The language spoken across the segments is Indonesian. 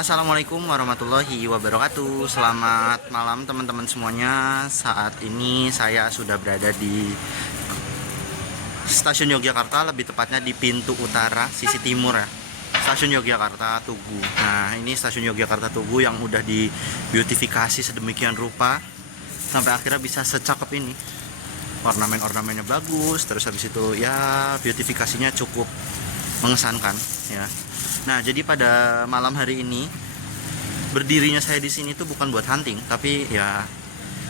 Assalamualaikum warahmatullahi wabarakatuh. Selamat malam teman-teman semuanya. Saat ini saya sudah berada di Stasiun Yogyakarta, lebih tepatnya di pintu utara sisi timur ya, Stasiun Yogyakarta Tugu. Nah, ini Stasiun Yogyakarta Tugu yang udah di beautifikasi sedemikian rupa sampai akhirnya bisa secakep ini. Ornamen-ornamennya bagus, terus habis itu ya beautifikasinya cukup mengesankan ya. Nah, jadi pada malam hari ini berdirinya saya di sini tuh bukan buat hunting, tapi ya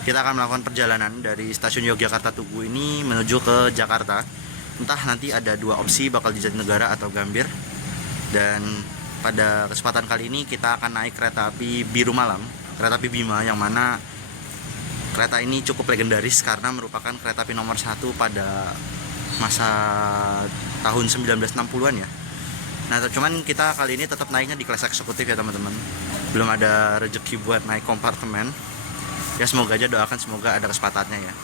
kita akan melakukan perjalanan dari Stasiun Yogyakarta Tugu ini menuju ke Jakarta. Entah nanti ada dua opsi, bakal di Jatinegara atau Gambir. Dan pada kesempatan kali ini kita akan naik kereta api biru malam, kereta api Bima, yang mana kereta ini cukup legendaris karena merupakan kereta api nomor 1 pada masa tahun 1960-an ya. Nah, cuman kita kali ini tetap naiknya di kelas eksekutif ya teman-teman. Belum ada rezeki buat naik kompartemen. Ya semoga aja, doakan semoga ada kesempatannya ya.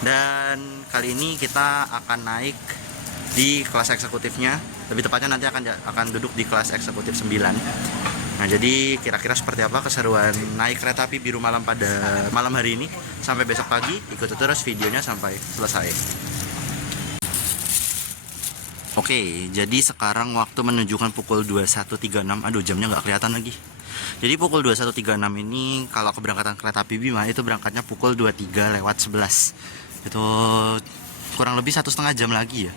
Dan kali ini kita akan naik di kelas eksekutifnya. Lebih tepatnya nanti akan duduk di kelas eksekutif 9. Nah, jadi kira-kira seperti apa keseruan naik kereta api biru malam pada malam hari ini. Sampai besok pagi, ikuti terus videonya sampai selesai. Oke, jadi sekarang waktu menunjukkan pukul 21.36. Aduh, jamnya nggak kelihatan lagi. Jadi pukul 21.36 ini kalau keberangkatan kereta api Bima itu berangkatnya pukul 23:11. Itu kurang lebih 1,5 jam lagi ya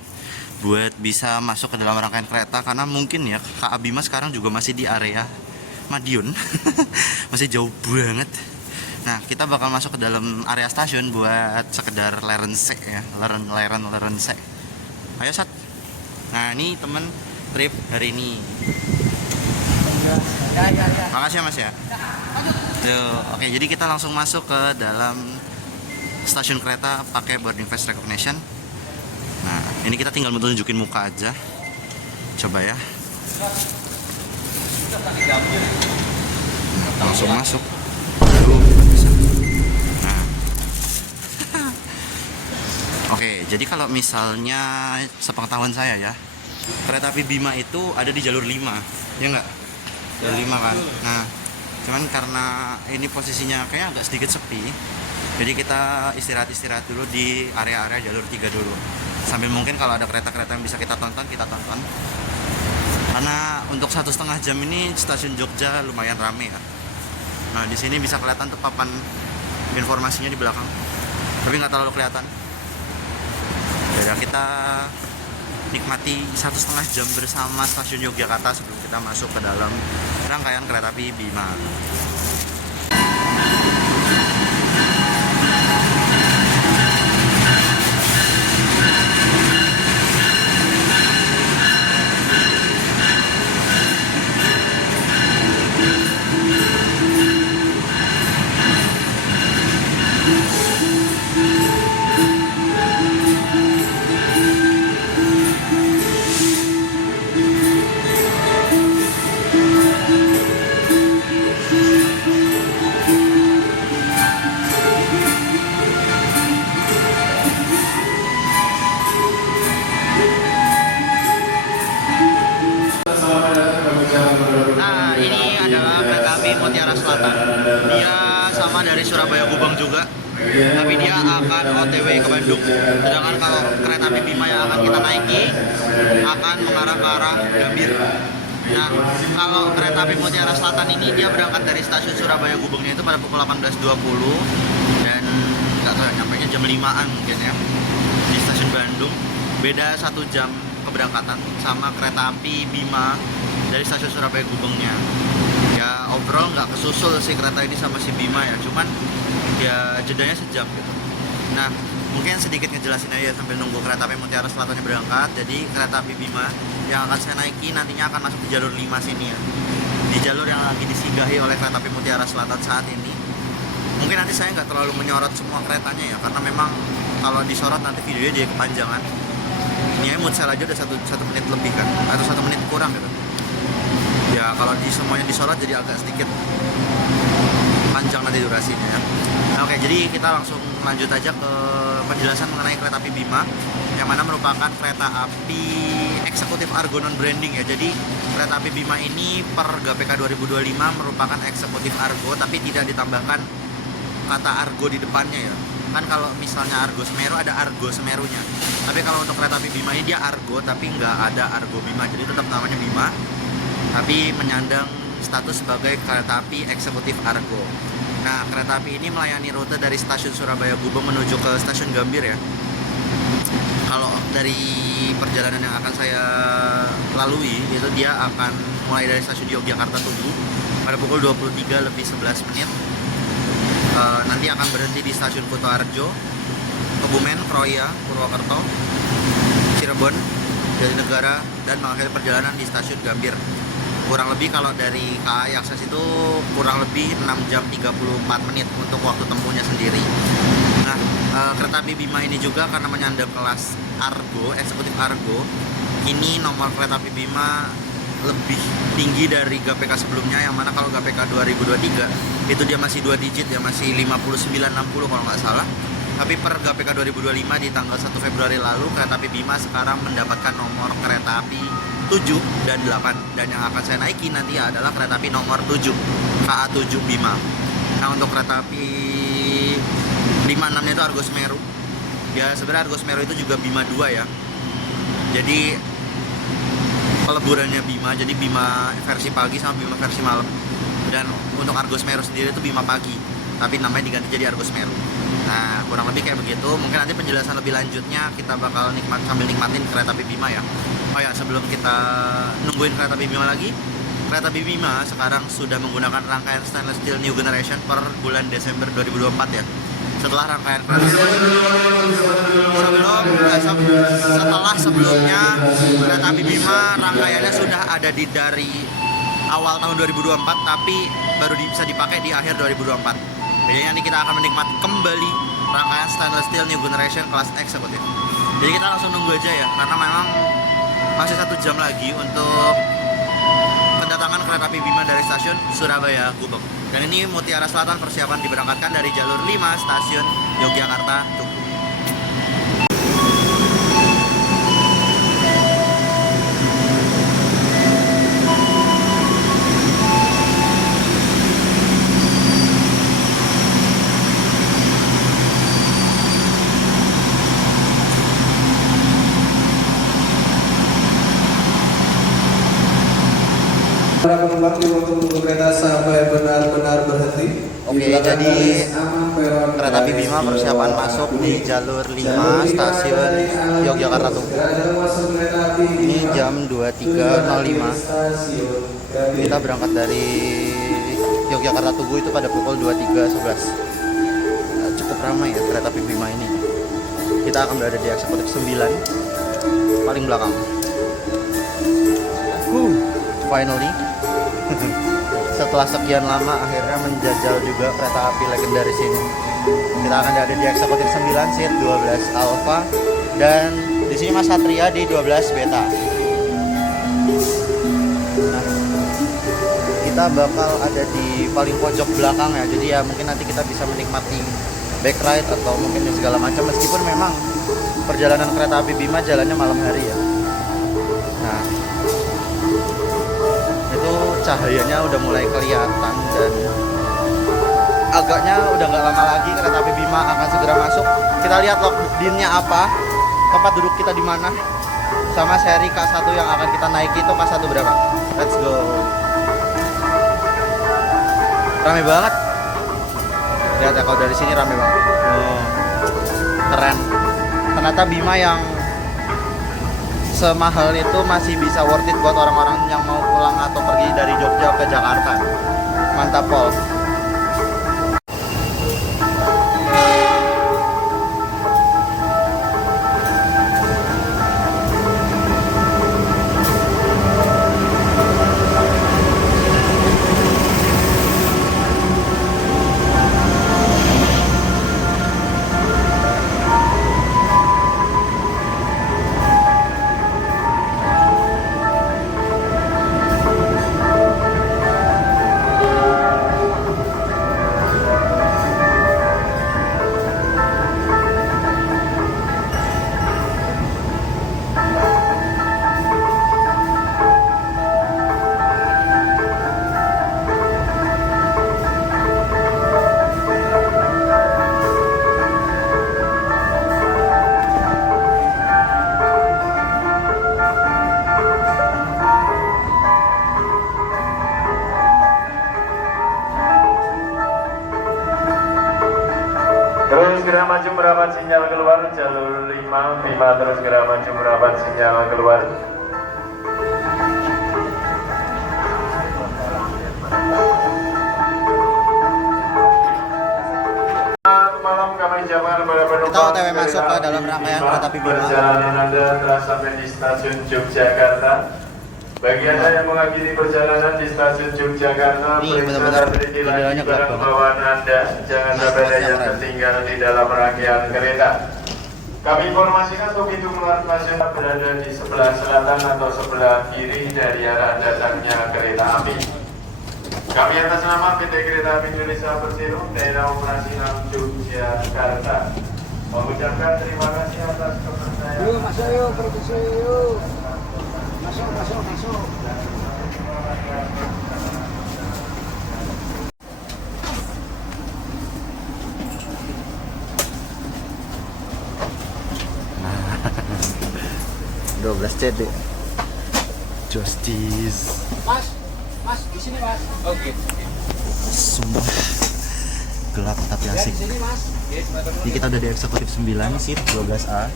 buat bisa masuk ke dalam rangkaian kereta, karena mungkin ya KA Bima sekarang juga masih di area Madiun. Masih jauh banget. Nah, kita bakal masuk ke dalam area stasiun buat sekedar lerensek ya, lerensek. Ayo Sat. Nah, ini temen trip hari ini. Makasih ya Mas ya. Oke, jadi kita langsung masuk ke dalam stasiun kereta pakai boarding face recognition. Nah, ini kita tinggal menunjukin muka aja. Coba ya. Langsung masuk. Nah. Oke, jadi kalau misalnya sepengetahuan saya ya, kereta api Bima itu ada di jalur 5, ya enggak? Jalur 5 kan. Nah, cuman karena ini posisinya kayaknya agak sedikit sepi, jadi kita istirahat dulu di area-area jalur 3 dulu. Sambil mungkin kalau ada kereta-kereta yang bisa kita tonton, kita tonton. Karena untuk 1,5 jam ini stasiun Jogja lumayan rame ya. Nah, di sini bisa kelihatan tuh papan informasinya di belakang, tapi nggak terlalu kelihatan. Ya, kita nikmati 1,5 jam bersama stasiun Yogyakarta sebelum kita masuk ke dalam rangkaian kereta api Bima. Nah, ini adalah kereta api Mutiara Selatan. Dia sama dari Surabaya Gubeng juga, tapi dia akan OTW ke Bandung. Sedangkan kalau kereta api Bima yang akan kita naiki akan mengarah ke arah Gambir. Nah, kalau kereta api Mutiara Selatan ini dia berangkat dari stasiun Surabaya Gubengnya itu pada pukul 18.20 dan nggak tahu, nyampainya jam 5-an mungkin ya di stasiun Bandung. Beda 1 jam keberangkatan sama kereta api Bima dari stasiun Surabaya Gubengnya. Ya overall nggak kesusul sih kereta ini sama si Bima ya, cuman ya jedanya sejam gitu. Nah, mungkin sedikit ngejelasin aja sambil nunggu kereta api Mutiara Selatannya berangkat. Jadi kereta api Bima yang akan saya naiki nantinya akan masuk di jalur 5 sini ya, di jalur yang lagi disinggahi oleh kereta api Mutiara Selatan saat ini. Mungkin nanti saya nggak terlalu menyorot semua keretanya ya, karena memang kalau disorot nanti videonya jadi kepanjangan. Ini mood saya aja udah satu menit lebih kan, atau 1 menit kurang gitu. Ya kalau semuanya disorot jadi agak sedikit panjang nanti durasinya ya. Nah, oke, jadi kita langsung lanjut aja ke penjelasan mengenai kereta api Bima, yang mana merupakan kereta api eksekutif Argo non branding ya. Jadi kereta api Bima ini per GPK 2025 merupakan eksekutif Argo, tapi tidak ditambahkan kata Argo di depannya ya. Kan kalau misalnya Argo Semeru ada Argo Semerunya, tapi kalau untuk kereta api Bima ini dia Argo tapi nggak ada Argo Bima, jadi tetap namanya Bima tapi menyandang status sebagai kereta api eksekutif Argo. Nah, kereta api ini melayani rute dari stasiun Surabaya Gubeng menuju ke stasiun Gambir ya. Kalau dari perjalanan yang akan saya lalui, itu dia akan mulai dari stasiun Yogyakarta Tugu pada pukul 23:11. Nanti akan berhenti di stasiun Kutoarjo, Kebumen, Kroya, Purwokerto, Cirebon, Jatinegara, dan mengakhiri perjalanan di stasiun Gambir. Kurang lebih kalau dari KAI Akses itu kurang lebih 6 jam 34 menit untuk waktu tempuhnya sendiri. Nah, kereta api Bima ini juga karena menyandang kelas Argo, eksekutif Argo, ini nomor kereta api Bima lebih tinggi dari GPK sebelumnya, yang mana kalau GPK 2023 itu dia masih 2 digit ya, masih 5960 kalau nggak salah. Tapi per GPK 2025 di tanggal 1 Februari lalu, kereta api Bima sekarang mendapatkan nomor kereta api 7 dan 8, dan yang akan saya naiki nanti adalah kereta api nomor 7, KA7 Bima. Nah, untuk kereta api 56 nya itu Argo Semeru ya. Sebenarnya Argo Semeru itu juga Bima 2 ya, jadi peleburannya Bima, jadi Bima versi pagi sama Bima versi malam. Dan untuk Argo Semeru sendiri itu Bima pagi, tapi namanya diganti jadi Argo Semeru. Nah, kurang lebih kayak begitu. Mungkin nanti penjelasan lebih lanjutnya kita bakal sambil nikmatin kereta api Bima ya. Oh ya, sebelum kita nungguin kereta api Bima lagi, kereta api Bima sekarang sudah menggunakan rangkaian stainless steel new generation per bulan Desember 2024 ya. Setelah rangkaian kereta setelah sebelumnya kereta api Bima rangkaiannya sudah ada dari awal tahun 2024, tapi baru bisa dipakai di akhir 2024. Jadi nanti kita akan menikmati kembali rangkaian stainless steel new generation kelas eksekutif. Jadi kita langsung nunggu aja ya, karena memang masih 1 jam lagi untuk kedatangan kereta api Bima dari stasiun Surabaya Gubeng. Dan ini Mutiara Selatan persiapan diberangkatkan dari jalur 5 stasiun Yogyakarta Tugu. Para penumpang di waktu menunggu kereta sampai benar-benar berhenti. Oke, jadi kereta api Bima persiapan masuk di jalur 5 stasiun Yogyakarta Tugu. Ini jam 23.05. Kita berangkat dari Yogyakarta Tugu itu pada pukul 23.11. Cukup ramai ya kereta api Bima ini. Kita akan berada di eksekutif 9 paling belakang. Finally setelah sekian lama akhirnya menjajal juga kereta api legendaris ini. Kita akan ada di eksekutif 9 seat 12 Alpha, dan di sini Mas Satria di 12 Beta. Nah, kita bakal ada di paling pojok belakang ya. Jadi ya mungkin nanti kita bisa menikmati back ride atau mungkin segala macam, meskipun memang perjalanan kereta api Bima jalannya malam hari ya. Nah, cahayanya udah mulai kelihatan dan agaknya udah nggak lama lagi kereta api Bima akan segera masuk. Kita lihat login-nya apa, tempat duduk kita di mana, sama seri K1 yang akan kita naiki itu K1 berapa. Let's go. Rame banget. Lihat ya, kalau dari sini rame banget. Keren. Ternyata Bima yang semahal itu masih bisa worth it buat orang-orang yang mau pulang atau pergi dari Jogja ke Jakarta. Mantap, Pol. Terus gerak maju merapat sinyal keluar jalur 5 Bima terus gerak maju merapat sinyal keluar. Malam kami ucapkan kepada penumpang Kita OTW masuk ke dalam rangkaian kereta api Bima. perjalanan Anda telah sampai di stasiun Yogyakarta. Bagi Anda yang mengakhiri perjalanan di stasiun Yogyakarta, Ini periksa benar-benar dan teliti lagi videonya gelap barang banget. bawaan Anda. Jangan sampai ada yang tertinggal di dalam rangkaian kereta. Kami informasikan untuk pintu keluar stasiun berada di sebelah selatan atau sebelah kiri dari arah datangnya kereta api. Kami atas nama PT Kereta Api Indonesia Persero, Daerah Operasi 6 Yogyakarta, mengucapkan terima kasih atas kepercayaan. Yuk, masuk yuk, produksi yuk. Masuk. Nah, 12 CD. Justice. Mas, di sini mas. Oke. Semua gelap tapi asik. Di sini mas. Jadi kita udah di eksekutif 9 seat 12A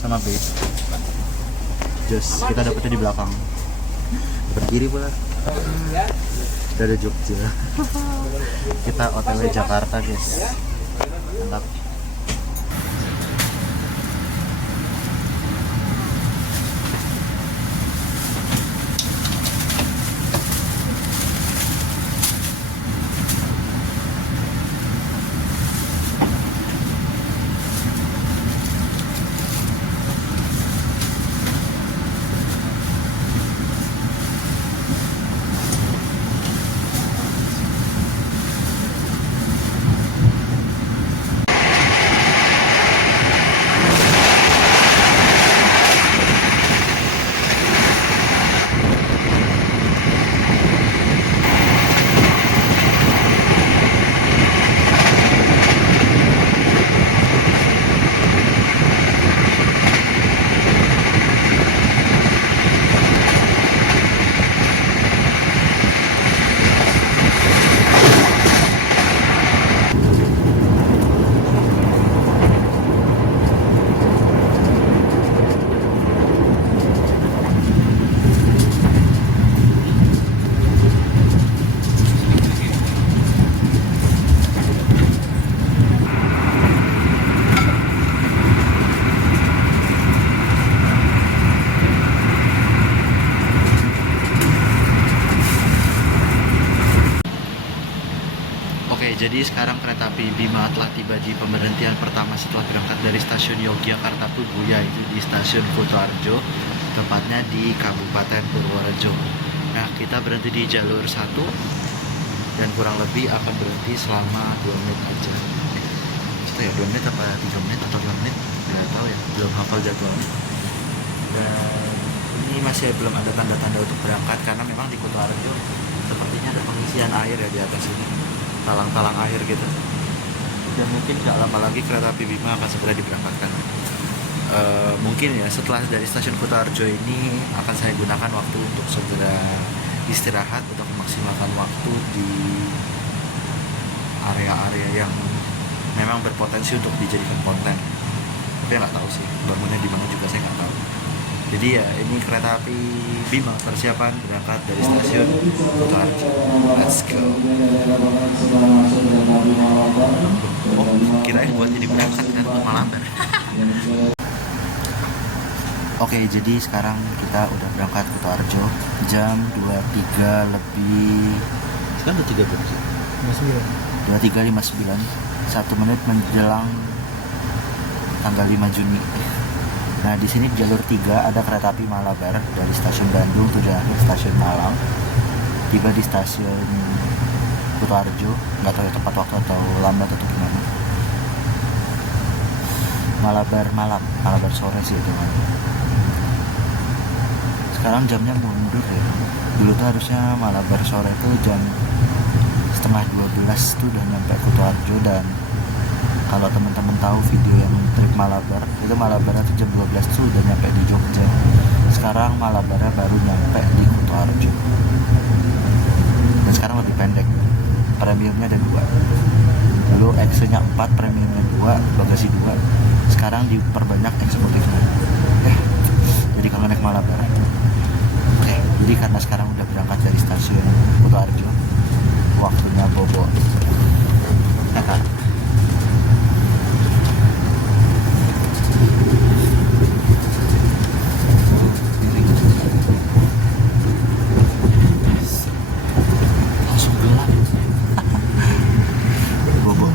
sama B. Just kita dapetnya di belakang. Berdiri pula. Udah ada Jogja. Kita OTW Jakarta guys. Mantap. Jadi sekarang kereta api Bima telah tiba di pemberhentian pertama setelah berangkat dari stasiun Yogyakarta Tugu, yaitu di stasiun Kutoarjo, tepatnya di Kabupaten Purworejo. Nah, kita berhenti di jalur 1 dan kurang lebih akan berhenti selama 2 menit aja. Kita ya 2 menit apa 3 menit atau 2 menit? Nggak tahu ya, belum hafal jadwalnya. Dan ini masih belum ada tanda-tanda untuk berangkat karena memang di Kutoarjo sepertinya ada pengisian air ya di atas ini. Talang-talang air gitu, dan mungkin gak lama lagi kereta api Bima akan segera diberangkatkan. Mungkin ya setelah dari stasiun Kutoarjo ini akan saya gunakan waktu untuk segera istirahat untuk memaksimalkan waktu di area-area yang memang berpotensi untuk dijadikan konten. Tapi nggak tahu sih bangunnya di mana juga saya nggak tahu. Jadi ya ini kereta api Bima persiapan berangkat dari stasiun Kutoarjo. Let's go. Oh, kirain buat ini berangkat kan untuk Malabar. Oke, jadi sekarang kita udah berangkat ke Kutoarjo jam 23 lebih. Sekarang udah 23:59. 1 menit menjelang tanggal 5 Juni. Nah, di sini di jalur 3 ada kereta api Malabar dari stasiun Bandung tujuan akhir stasiun Malang. Tiba di stasiun Kutoarjo, nggak tahu ya tepat waktu atau lambat atau gimana. Malabar malam, Malabar sore sih itu kan. Sekarang jamnya mundur ya. Dulu tuh harusnya Malabar sore itu jam 11:30 tuh udah nyampe Kutoarjo, dan kalau teman-teman tahu video yang trip Malabar, itu Malabarnya tuh jam 12 tuh udah nyampe di Jogja. Sekarang Malabarnya baru nyampe di Kutoarjo. Dan sekarang lebih pendek. Premiumnya ada 2. Dulu X-nya 4, premiumnya 2, bagasi 2. Sekarang diperbanyak eksekutifnya. Jadi kalau naik Malabar. Oke, jadi karena sekarang udah berangkat dari stasiun Kutoarjo, waktunya bobo. Langsung gelap. Bobo.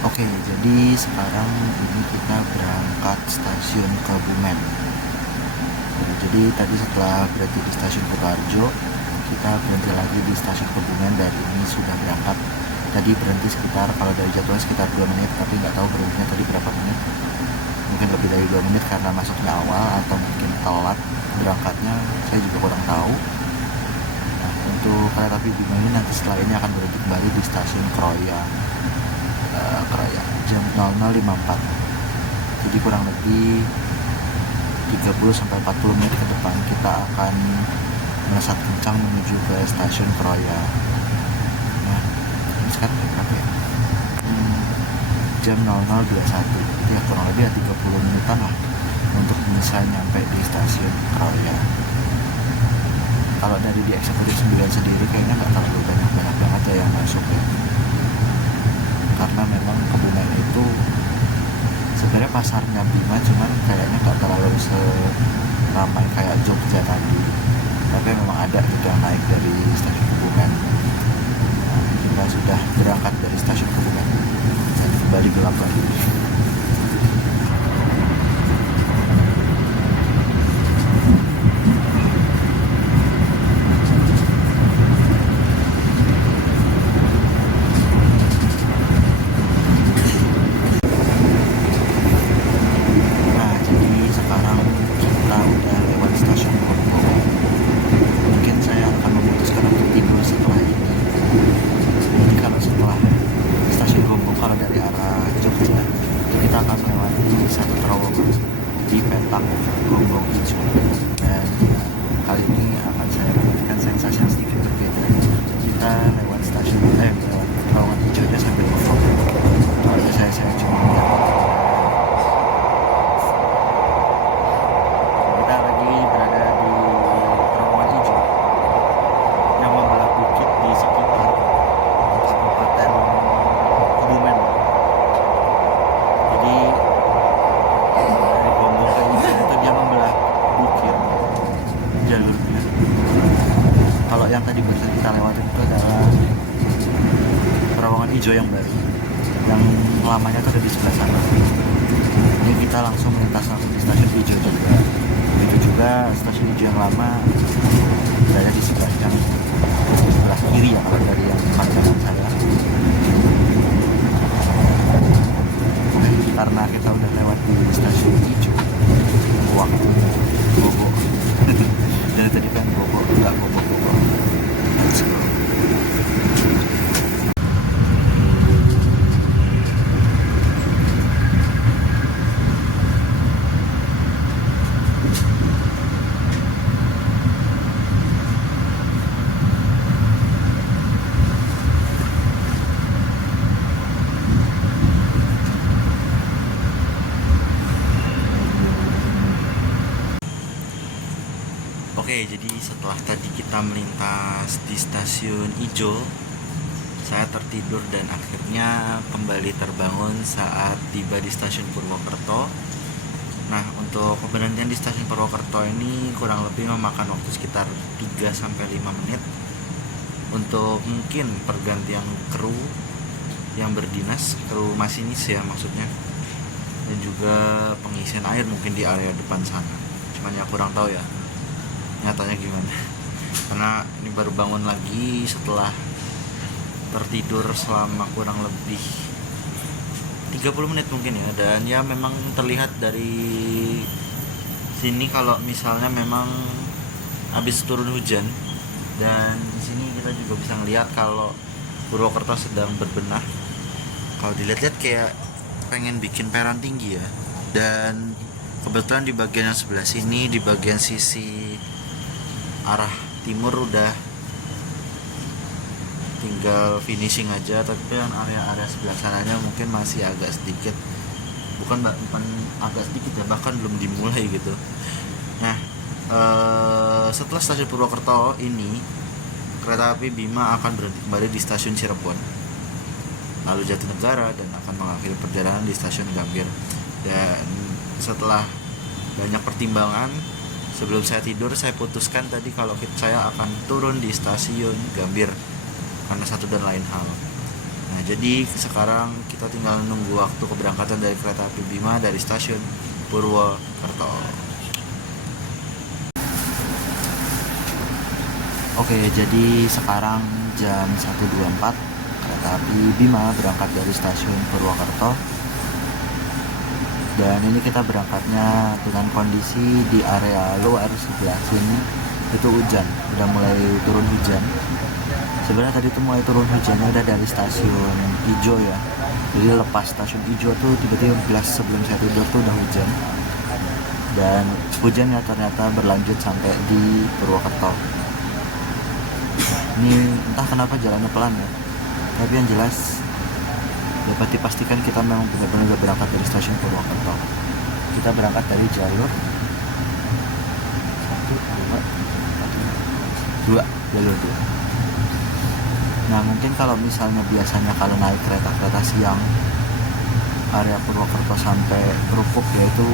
Oke, jadi sekarang ini kita berangkat stasiun Kebumen. Jadi tadi setelah berhenti di stasiun Kutoarjo, kita berhenti lagi di stasiun Kebumen. Dari ini sudah berangkat. Tadi berhenti sekitar, kalau dari jadwalnya sekitar 2 menit, tapi nggak tahu berhentinya tadi berapa menit. Mungkin lebih dari 2 menit karena masuknya awal atau mungkin telat berangkatnya, saya juga kurang tahu. Nah, untuk kereta api Bima ini nanti setelah ini akan berhenti kembali di stasiun Kroya jam 00.54. Jadi kurang lebih 30-40 menit ke depan kita akan melesat kencang menuju ke stasiun Kroya. Nah, ini sekarang jam berapa ya? Jam 00.21. Jadi ya kurang lebih 30 menitan lah untuk bisa nyampe di stasiun Kroya. Kalau dari di eksekutif 9 sendiri kayaknya nggak terlalu banyak banget ya yang masuk ya. Karena memang Kebumen itu sebenarnya pasarnya Bima, cuman kayaknya nggak terlalu seramai kayak Jogja tadi. Tapi memang ada gitu yang naik dari stasiun Kebumen. Nah, kita sudah berangkat dari stasiun Kebumen dan kembali gelap lagi. Yang tadi barusan kita lewatin itu adalah terowongan hijau yang baru, yang lamanya itu ada di sebelah sana. Ini kita langsung melintas langsung di stasiun hijau juga. Itu juga stasiun hijau yang lama berada di sebelah kiri ya, kalau dari yang pandangan saya. Karena kita udah lewat di stasiun hijau, waktunya bobo. Dari tadi kan bobo, nggak bobo. Let's go. Oke, jadi setelah tadi kita melintas di stasiun Ijo, saya tertidur dan akhirnya kembali terbangun saat tiba di stasiun Purwokerto. Nah, untuk pemberhentian di stasiun Purwokerto ini kurang lebih memakan waktu sekitar 3-5 menit untuk mungkin pergantian kru yang berdinas, kru masinis ya maksudnya, dan juga pengisian air mungkin di area depan sana. Cuman ya kurang tahu ya nyatanya gimana, karena ini baru bangun lagi setelah tertidur selama kurang lebih 30 menit mungkin ya. Dan ya memang terlihat dari sini kalau misalnya memang habis turun hujan, dan di sini kita juga bisa ngelihat kalau Purwokerto sedang berbenah. Kalau dilihat-lihat kayak pengen bikin peron tinggi ya, dan kebetulan di bagian yang sebelah sini, di bagian sisi arah timur udah tinggal finishing aja, tapi kan area-area sebelah sananya mungkin masih agak sedikit, bukan agak sedikit ya, bahkan belum dimulai gitu. Nah, setelah stasiun Purwokerto ini, kereta api Bima akan berhenti kembali di stasiun Cirebon, lalu Jatinegara, dan akan mengakhiri perjalanan di stasiun Gambir. Dan setelah banyak pertimbangan, sebelum saya tidur saya putuskan tadi kalau saya akan turun di stasiun Gambir karena satu dan lain hal. Nah, jadi sekarang kita tinggal nunggu waktu keberangkatan dari kereta api Bima dari stasiun Purwokerto. Oke, jadi sekarang jam 1.24, kereta api Bima berangkat dari stasiun Purwokerto. Dan ini kita berangkatnya dengan kondisi di area luar sebelah sini itu hujan, udah mulai turun hujan. Sebenarnya tadi tuh mulai turun hujannya udah dari stasiun Ijo ya. Jadi lepas stasiun Ijo tuh tiba-tiba belas sebelum saya tidur tuh udah hujan. Dan hujannya ternyata berlanjut sampai di Purwokerto. Ini entah kenapa jalannya pelan ya, tapi yang jelas dapat dipastikan kita memang benar-benar berangkat dari stasiun Purwokerto. Kita berangkat dari jalur 2. Nah, mungkin kalau misalnya biasanya kalau naik kereta-kereta siang area Purwokerto sampai Krupuk, yaitu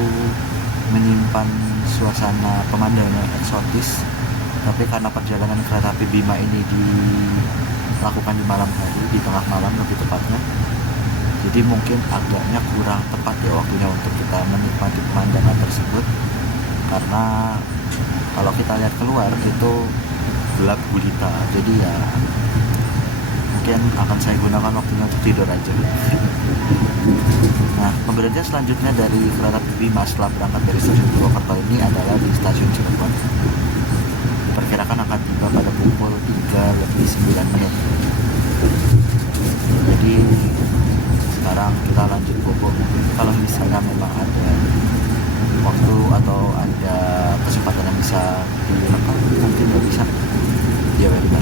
menyimpan suasana pemandangan yang eksotis, tapi karena perjalanan kereta api Bima ini dilakukan di malam hari, di tengah malam lebih tepatnya, jadi mungkin agaknya kurang tepat ya waktunya untuk kita menikmati pemandangan tersebut, karena kalau kita lihat keluar itu gelap gulita. Jadi ya mungkin akan saya gunakan waktunya untuk tidur aja. Nah, pemberhentian selanjutnya dari kereta api Bima setelah berangkat dari stasiun Purwokerto ini adalah di stasiun Cirebon. Diperkirakan akan tiba pada pukul 3:09. Jadi sekarang kita lanjut bobo. Mungkin kalau misalnya memang ada waktu atau ada kesempatan yang bisa dilakukan, mungkin ya bisa ya balik.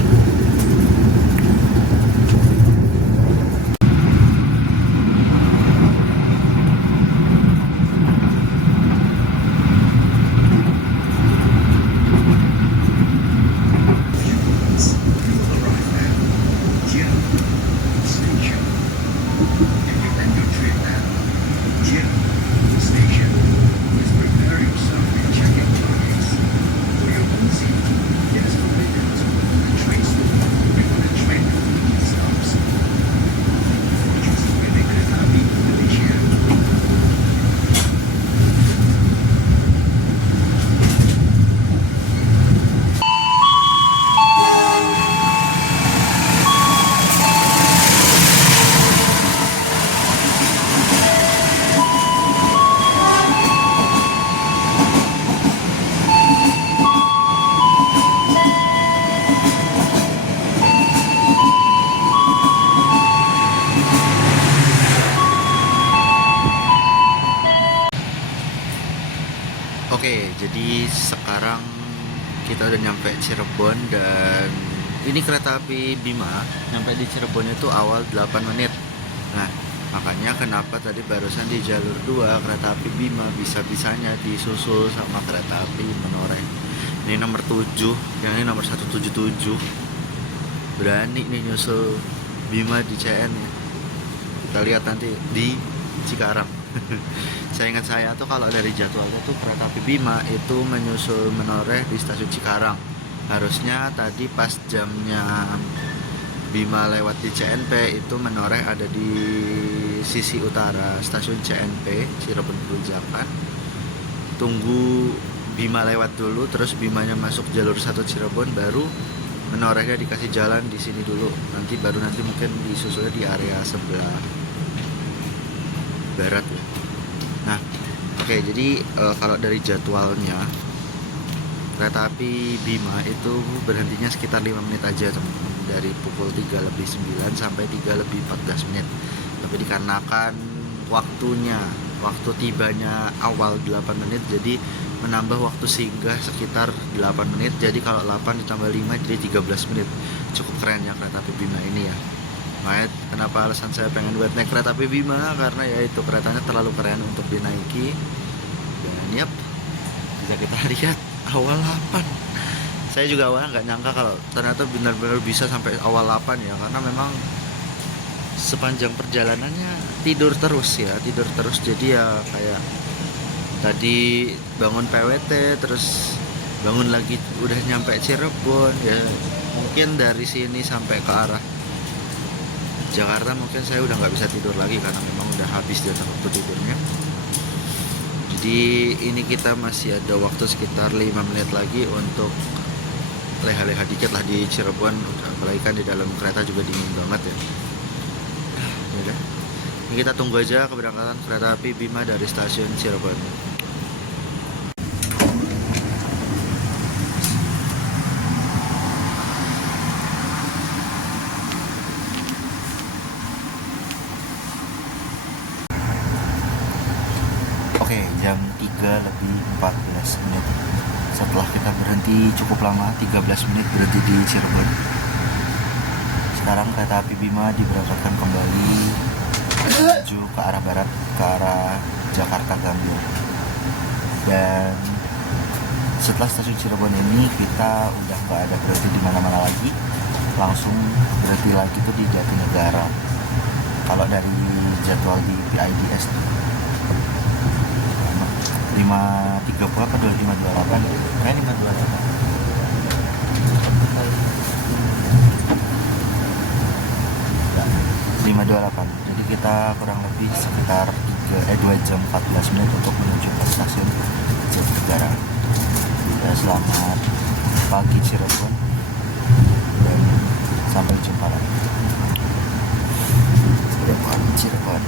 Oke, jadi sekarang kita udah nyampe Cirebon, dan ini kereta api Bima nyampe di Cirebon itu awal 8 menit. Nah, makanya kenapa tadi barusan di jalur 2 kereta api Bima bisa-bisanya disusul sama kereta api Menoreh. Ini nomor 7, yang ini nomor 177. Berani nih nyusul Bima di CN ya. Kita lihat nanti di Cikarang. Saya ingat saya tuh kalau dari jadwalnya tuh kereta api Bima itu menyusul Menoreh di stasiun Cikarang. Harusnya tadi pas jamnya Bima lewat di CNP itu Menoreh ada di sisi utara stasiun CNP Cirebon Perujakan. Tunggu Bima lewat dulu, terus Bimanya masuk jalur 1 Cirebon, baru Menorehnya dikasih jalan di sini dulu. Nanti mungkin disusulnya di area sebelah barat ya. Nah, oke, jadi kalau dari jadwalnya kereta api Bima itu berhentinya sekitar 5 menit aja teman-teman, dari pukul 3:09 sampai 3:14. Tapi dikarenakan waktu tibanya awal 8 menit, jadi menambah waktu singgah sekitar 8 menit. Jadi kalau 8 ditambah 5 jadi 13 menit. Cukup keren ya kereta api Bima ini ya. Makanya kenapa alasan saya pengen buat naik kereta api Bima, karena ya itu keretanya terlalu keren untuk dinaiki. Dan yap, bisa kita lihat awal 8. Saya juga awalnya nggak nyangka kalau ternyata benar-benar bisa sampai awal 8 ya, karena memang sepanjang perjalanannya tidur terus. Jadi ya kayak tadi bangun PWT, terus bangun lagi udah nyampe Cirebon ya. Mungkin dari sini sampai ke arah Jakarta mungkin saya udah nggak bisa tidur lagi karena memang udah habis di waktu tidurnya. Jadi ini kita masih ada waktu sekitar 5 menit lagi untuk leha-leha dikit lah di Cirebon. Apalagi kan di dalam kereta juga dingin banget ya. Udah. Ini kita tunggu aja keberangkatan kereta api Bima dari stasiun Cirebon. Oke, jam 3:14. Setelah kita berhenti cukup lama, 13 menit berhenti di Cirebon. Sekarang kereta api Bima diberangkatkan kembali menuju ke arah barat, ke arah Jakarta Gambir. Dan setelah stasiun Cirebon ini kita udah nggak ada berhenti di mana-mana lagi, langsung berhenti lagi tuh di Jatinegara. Kalau dari jadwal di PIDS 5.30 apa 5.28? Kayak 5.28. Jadi kita kurang lebih sekitar 2 jam 14 menit untuk menuju ke stasiun Jatinegara. Ya, selamat pagi Cirebon dan sampai jumpa lagi. Cirebon.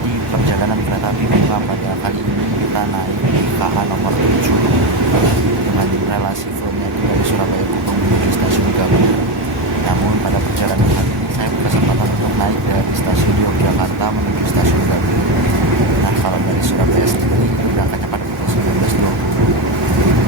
Jadi perjalanan kereta api Bima pada kali ini kita naik di KA nomor 7 dengan relasi flow-nya itu dari Surabaya Gubeng menuju stasiun Gambir. Namun pada perjalanan kali ini saya berkesempatan untuk naik dari stasiun Yogyakarta menuju stasiun Gambir. Nah, kalau dari Surabaya sendiri itu berangkatnya pada pukul 19.20,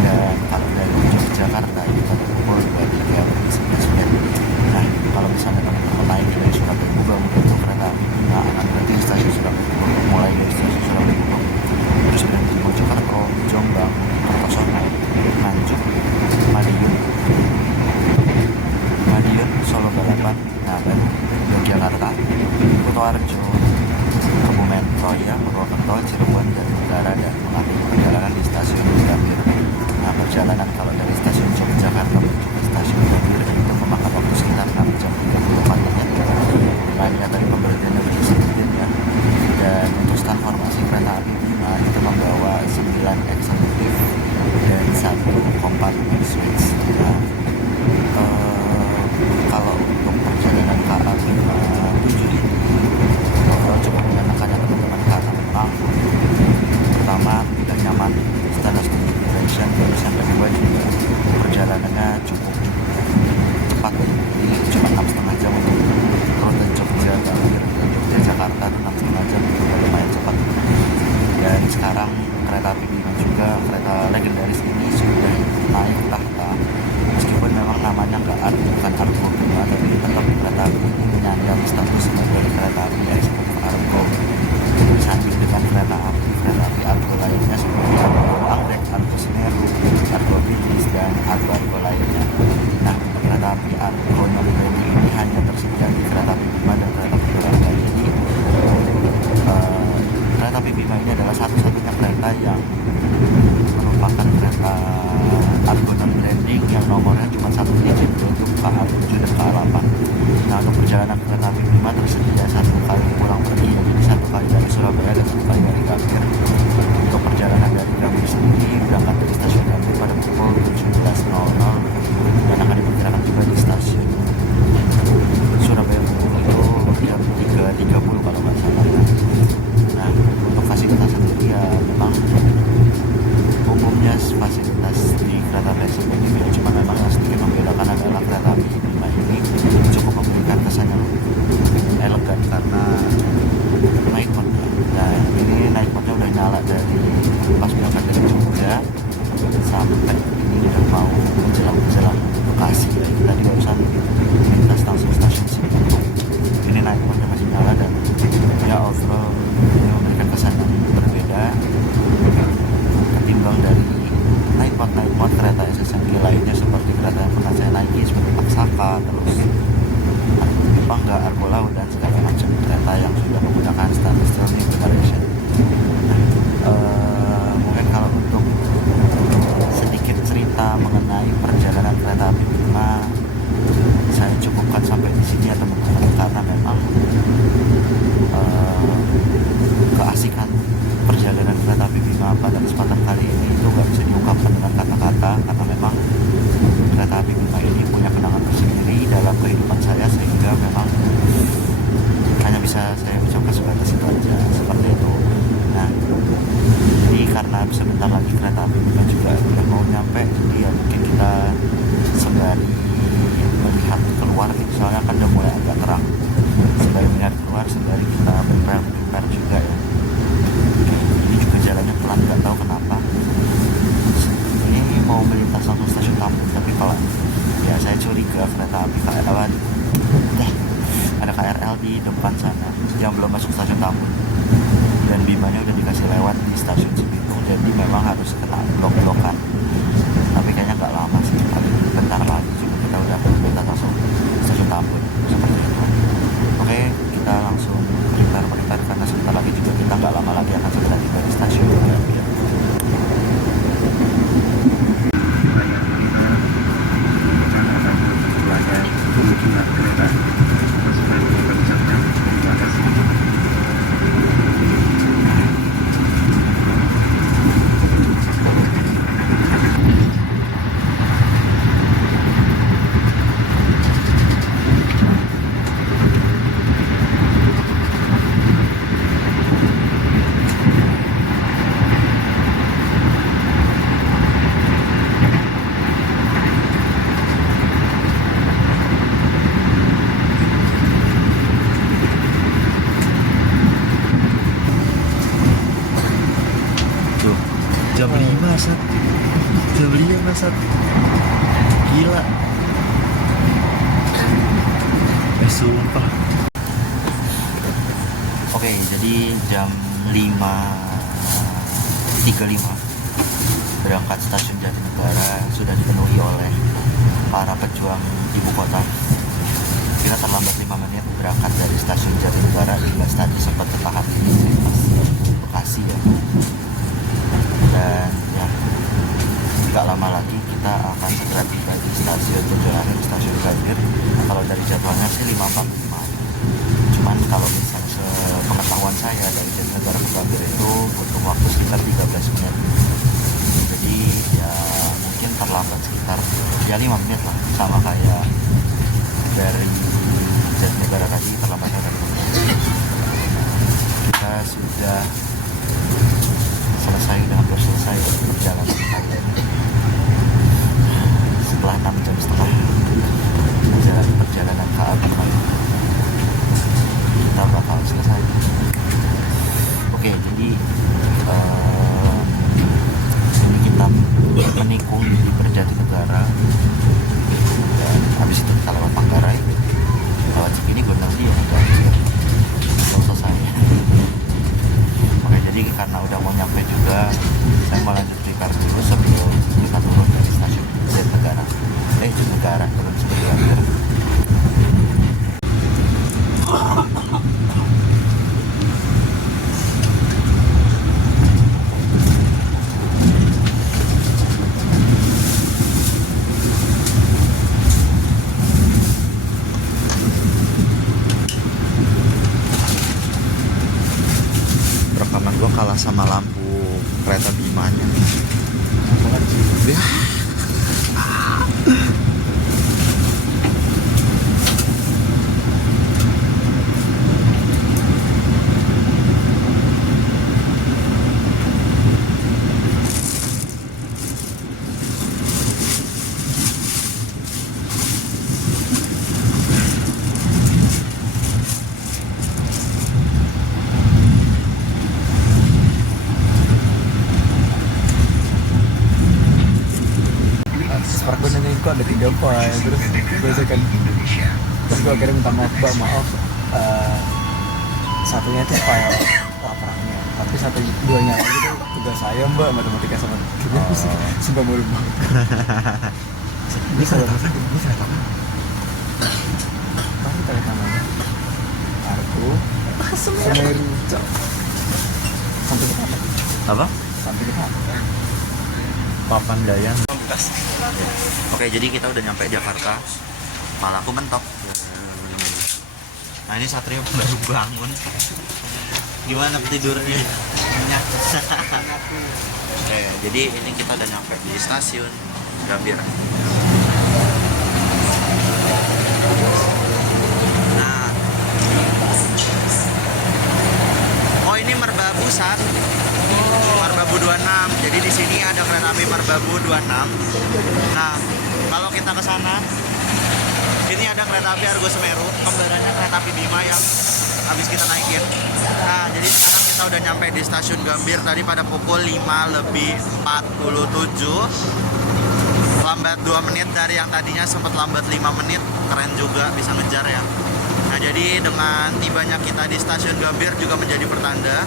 dan kalau dari Yogyakarta itu pada pukul 23.11. Nah, kalau misalnya teman-teman naik dari Surabaya Gubeng itu kereta api Bima akan berhenti di stasiun Surabaya Gubeng, mulai dari stasiun Surabaya Gubeng terus berhenti di Mojokerto, Jombang, Kertosono, Nganjuk, Madiun, Solo Balapan, nah baru Yogyakarta, Kutoarjo, Kebumen, Roya, Purwokerto, Cirebon, Jatinegara, dan mengakhiri perjalanan di stasiun Gambir. Nah, perjalanan kalau dari stasiun Yogyakarta menuju ke stasiun Gambir itu memakan waktu sekitar 6 jam 34 menit. Nah, ini tadi pemberhentiannya udah sedikit ya. Dan untuk stand formasi kereta api Bima itu membawa 9 eksekutif dan 1 kompartemen switch. Nah, kalau untuk perjalanan KA Bima 7 ini cukup menyenangkan ya teman-teman, karena memang pertama tidak nyaman standar configuration, terus yang kedua juga perjalanannya cukup cepat, jadi cuma 6,5 jam untuk rute Jogja Gambir dan Jogja Jakarta itu 6,5 jam, itu udah lumayan cepat. Dan sekarang kereta api Bima juga, kereta legendaris ini sudah naik tahta, meskipun memang namanya bukan Argo Bima, tapi tetap kereta api ini menyandang status sebagai kereta api eksekutif Argo, bersanding dengan kereta api Argo lainnya seperti Argo Anggrek, Argo Semeru, Argo Bigis, dan Argo lainnya. Nah, untuk kereta api Argo non-branding ini hanya tersedia di kereta api Bima dan kereta api Belanda ini. Kereta api Bima ini adalah satu-satunya kereta yang merupakan kereta Argo non-branding yang nomornya cuma 1 digit, yaitu KA7 dan KA8. Nah, untuk perjalanan kereta api Bima tersedia 1 kali pulang pergi, jadi 1 kali dari Surabaya dan 1 kali dari Gambir. Untuk perjalanan dari Gambir sendiri berangkat dari stasiun Gambir pada pukul 17.00 dan akan diperkirakan juga di stasiun Surabaya Gubeng itu jam 3.30 kalau nggak salah. Nah, untuk fasilitas sendiri ya memang umumnya fasilitas di kereta api eksekutif ya, cuma memang yang sedikit membedakan adalah kereta api Bima ini cukup memberikan kesan yang elegan karena night mode. Nah, ini night mode-nya udah nyala dari pas berangkat dari Jogja sampai ini udah mau menjelang Bekasi ya. Tadi barusan lintas langsung stasiun Cibinong. Ini night mode-nya masih nyala dan ya overall ini memberikan kesan yang berbeda ketimbang dari night mode kereta SSMG lainnya seperti kereta yang pernah saya naiki seperti Paksaka, terus Bangga, Argo Laut, dan segala macam kereta yang sudah menggunakan stainless steel new generation. Mungkin kalau untuk sedikit cerita mengenai perjalanan kereta api Bima saya cukupkan sampai di sini ya teman-teman, karena memang keasikan perjalanan kereta api Bima pada kesempatan kali ini itu nggak bisa diungkapkan dengan kata-kata, karena memang kereta api Bima ini punya kenangan tersendiri dalam kehidupan saya, sehingga memang hanya bisa saya ucapkan sebatas itu aja, seperti itu. Nah, jadi karena sebentar lagi kereta api Bima juga udah mau nyampe, jadi ya mungkin kita sembari melihat keluar gitu, soalnya kan udah mulai agak terang, sembari melihat keluar sembari kita prepare juga ya. Ini juga jalannya pelan, nggak tahu kenapa. Ini mau melintas langsung stasiun Tambun tapi pelan. Ya, saya curiga kereta api ada KRL di depan sana yang belum masuk stasiun Tambun, dan Bimanya udah dikasih lewat di stasiun Cibinong, jadi memang harus kena blok-blokan. Tapi kayaknya nggak lama sih, paling bentar lagi juga kita udah melintas langsung stasiun Tambun, seperti itu. Oke, kita langsung prepare karena sebentar lagi juga kita nggak lama lagi akan segera tiba di stasiun Gambir. jam 5 Sat. Jam 5 Sat. Gila. Sumpah. Oke, jadi jam 5.35 berangkat stasiun Jatinegara sudah dipenuhi oleh para pejuang ibu kota. Kita terlambat 5 menit berangkat dari stasiun Jatinegara, jelas tadi sempat ketahan di Bekasi ya. Dan ya, gak lama lagi kita akan segera tiba di stasiun Tujuan stasiun Gambir. Kalau dari jadwalnya sih 5.45. Cuman kalau misalnya sepengetahuan saya dari Jatinegara ke Gambir itu butuh waktu sekitar 13 menit. Jadi ya mungkin terlambat sekitar ya 5 menit lah, sama kayak dari Jatinegara tadi terlambatnya dari kita sudah selesai dengan selesai perjalanan kita setelah 6 jam setengah perjalanan ke Abimai. Kita bakal selesai. Oke, jadi ini kita menikung di Jatinegara dan habis itu kita lewat Manggarai, lewat Cikini, Gondang Dia, udah selesai. Oke, jadi karena udah mau nyampe juga, saya mau lanjut recard dulu sebelum kita turun dari stasiun Jatinegara. Jatinegara turun seperti Gambir. Rekaman gua kalah sama lampu kereta Bimanya. Ya. Gue nanyain kok ada 3 file, terus gue kan terus gue akhirnya minta maaf mbak, maaf satunya itu file laporannya, tapi duanya lagi tuh tugas saya mbak, matematika sama kayaknya aku sumpah malu banget. Bisa apa? Baru tanya namanya Argo Semeru sampai ke Apa? sampai ke Papandayan. Oke, jadi kita udah nyampe Jakarta. Malah aku mentok. Nah, ini Satrio baru bangun. Gimana tidurnya? Nyenyak. Oke, jadi ini kita udah nyampe di stasiun Gambir. Nah, oh ini Merbabu Sat. Merbabu 26. Jadi di sini ada kereta api Merbabu 26. Nah, kalau kita ke sana, ini ada kereta api Argo Semeru, kembarannya kereta api Bima yang habis kita naikin. Nah, jadi sekarang kita udah nyampe di stasiun Gambir tadi pada pukul 5:47. Lambat 2 menit dari yang tadinya sempat lambat 5 menit. Keren juga, bisa ngejar ya. Nah, jadi dengan tibanya kita di stasiun Gambir juga menjadi pertanda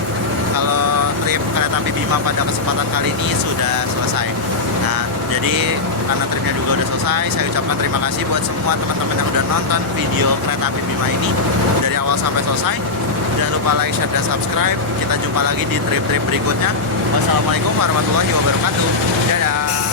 kalau trip kereta api Bima pada kesempatan kali ini sudah selesai. Nah, jadi karena tripnya juga udah selesai, saya ucapkan terima kasih buat semua teman-teman yang udah nonton video kereta api Bima ini dari awal sampai selesai. Jangan lupa like, share, dan subscribe. Kita jumpa lagi di trip-trip berikutnya. Wassalamualaikum warahmatullahi wabarakatuh. Dadah.